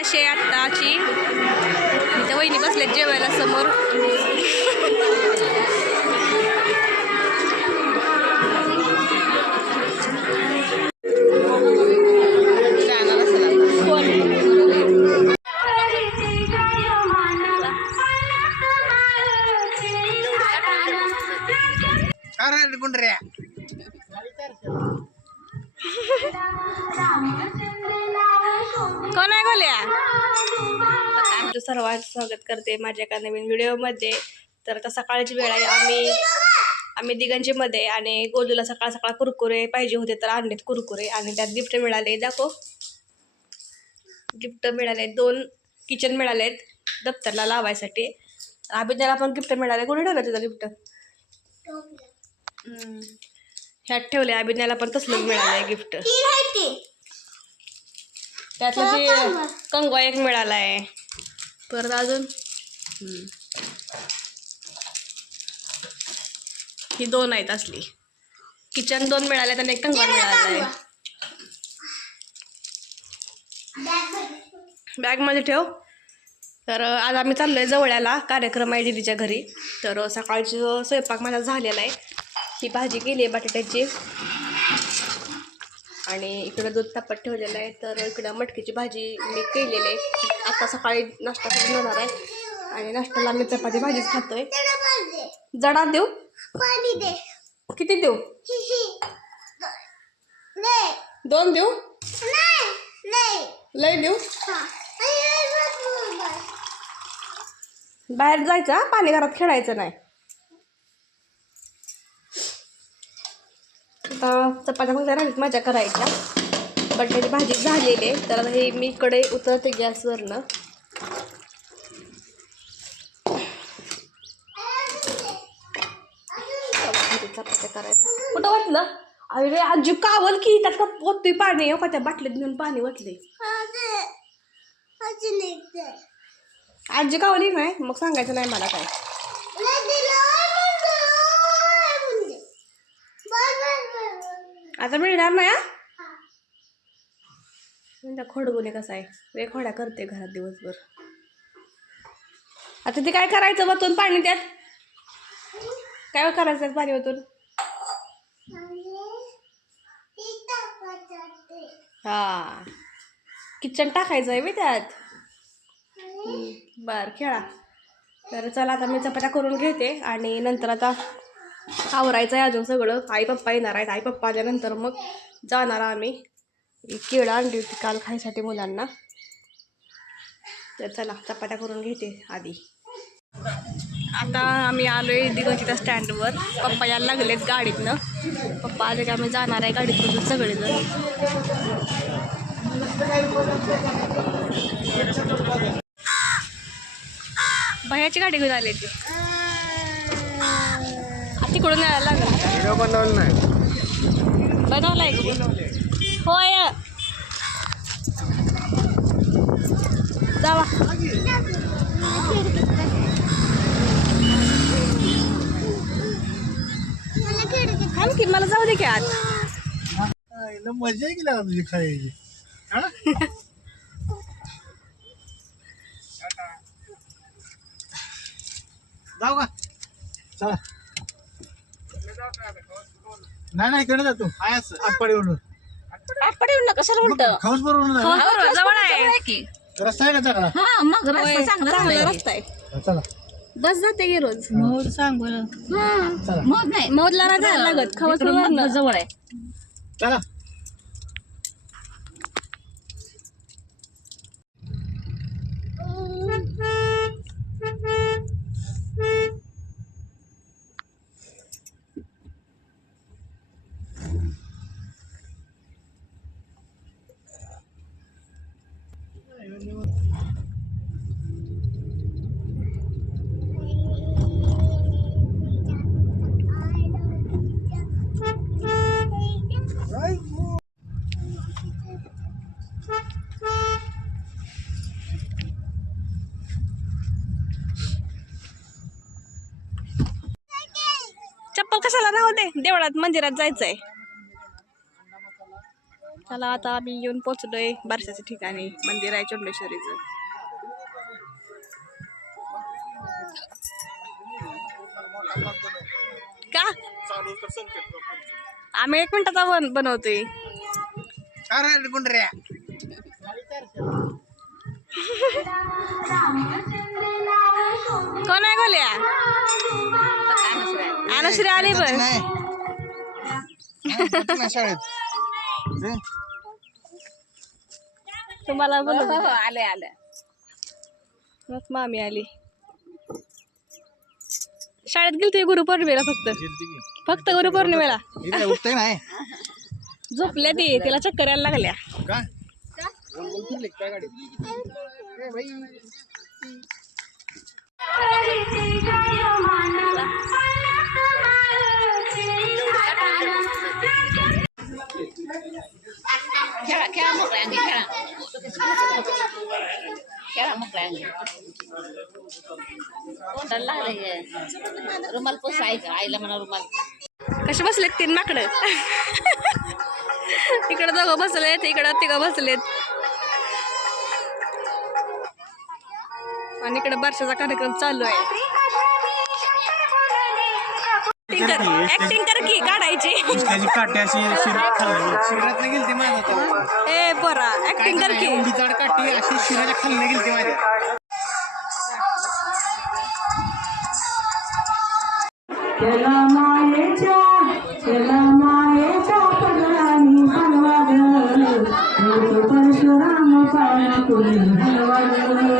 अशी आत्ताची? इथं वहिनी बसल्यात जेवायला समोर. आमचं सर्वांचं स्वागत करते माझ्या एका नवीन व्हिडिओमध्ये. तर आता सकाळची वेळ आहे. आम्ही आम्ही दिगंची मध्ये आणि गोलूला सकाळ सकाळ कुरकुरे पाहिजे होते तर आणलेत कुरकुरे आणि त्यात गिफ्ट मिळाले. दाखव. गिफ्ट मिळाले. दोन किचन मिळालेत दप्तरला लावायसाठी. अभिज्ञाला पण गिफ्ट मिळाले. कोणी ठेवलं तुझं गिफ्ट ह्यात ठेवले अभिज्ञाला पण तसलंच मिळालंय गिफ्ट त्यातलं ते कंगवा एक मिळालाय. परत अजून. ही दोन आहेत असली. किचन दोन मिळाले आणि एक कंगवा मिळालाय. बॅगमध्ये ठेव. तर आज आम्ही चाललोय जवळ्याला कार्यक्रम आहे दिदीच्या घरी. तर सकाळची स्वयंपाक माझा झालेला आहे. ही भाजी केली आहे बटाट्याची. आणि इकडं दूध तापत ठेवलेलं आहे. तर इकडं मटकीची भाजी मी केलेली आहे. आता सकाळी नाश्ता करून होणार आहे. आणि नाश्त्याला मी चपाती भाजीच खातोय. जडा देऊ? पाणी दे. किती देऊ? दोन देऊ? नाही लय देऊ? बाहेर जायचं? पाणी घरात खेळायचं नाही. आता चपात्या फक्त राहिलीत माझ्या करायच्या. बटाट्याची भाजी झालेली आहे. तर आता हे मी कडे उतरते गॅसवरनं. चपात्या करायचं. कुठं वाटलं? अरे आजी कावल की त्यात का ओततोय पाणी? येऊ का त्या बाटलीत घेऊन पाणी वाटले आजी कावली नाही मग सांगायचं नाही मला काय. आता मिळणार नाही हा? म्हणजे खोडगुणे कसा आहे? वे खोड्या करते घरात दिवसभर. आता ते काय करायचं वतून पाणी त्यात? काय करायचं त्यात पाणी वतून? हा. किचन टाकायचं आहे मी त्यात. बर खेळा. तर चला आता मी चपात्या करून घेते आणि नंतर आता आवरायचं आहे अजून सगळं. आई पप्पा येणार आहेत. आई पप्पा आल्यानंतर मग जाणार आम्ही. केळं आणली होती काल खायसाठी मुलांना. तर चला चपात्या करून घेते आधी. आता आम्ही आलोय दिगंचिता स्टँडवर. पप्पा यायला लागलेत गाडीतनं. पप्पा आले की आम्ही जाणार आहे गाडीत बसून सगळेजण. भयाची गाडी घेऊन आले ती. तिकडून यायला लागला. व्हिडिओ बनवलं नाही. बनवलाय की? होय. जावा. मला खिडकीत थांब की मला जाऊ दे की आत मजा आहे की लागला तुझी खायची. जाऊ का? चला. नाही नाही इकडे जातो काय असं आटपाडीवरून आतकडे येऊन नका कशाला उलट. खाऊस बरोबर हो, जवळ आहे. रस्ता आहे का चांगला? होय, चांगला रस्ता आहे. चला. बस जाते की रोज. चला. मौदला नाही जायला लागत खवस जवळ आहे. चला. दे देवळात मंदिरात जायचंय. चला आता आम्ही येऊन पोचलोय बारशाच्या ठिकाणी मंदिर आहे चोंडेश्वरीचं. का? आम्ही एक मिनिटाचा बन बनवतोय. अरे गुंडऱ्या. कोण आहे गोल्या? अनुश्री आली पण. तुम्हाला बोलू आले आले. मग मामी आली. शाळेत गेलते गुरुपौर्णिमेला फक्त. फक्त गुरुपौर्णिमेला इथे उठते नाही झोपल्या ती तिला चक्कर यायला लागल्या. का? गोल गोल फिरली काय गाडी ए खेळा खेळा मोकळ्या अंगी खेळा खेळा मोकळ्या अंगी तोंडाला लागले रुमाल पुसायचं आईला म्हणा रुमाल कसे बसलेत तीन माकडं? इकडं दोघं बसलेत इकडं तिघं बसलेत. आणि इकडे बारशाचा कार्यक्रम चालू आहे. ऍक्टिंग कर ऍक्टिंग कर की काढायची. त्याची काठी अशी शिरात खाल्ली शिरात गेली ती माझ्या आता. ए पोरा ऍक्टिंग कर की. एवढी जाड काठी अशी शिराच्या खाल्ली गेली ती माझ्या. त्याला मायेच्या त्याला मायेच्या पदरानी हलवा ग तो परशुराम हलवा ग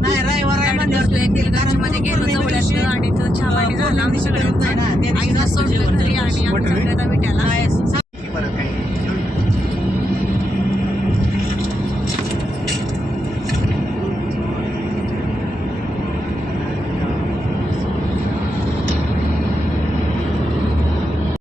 नाही रविवार आणि तो छावा झाला आईला सोडलं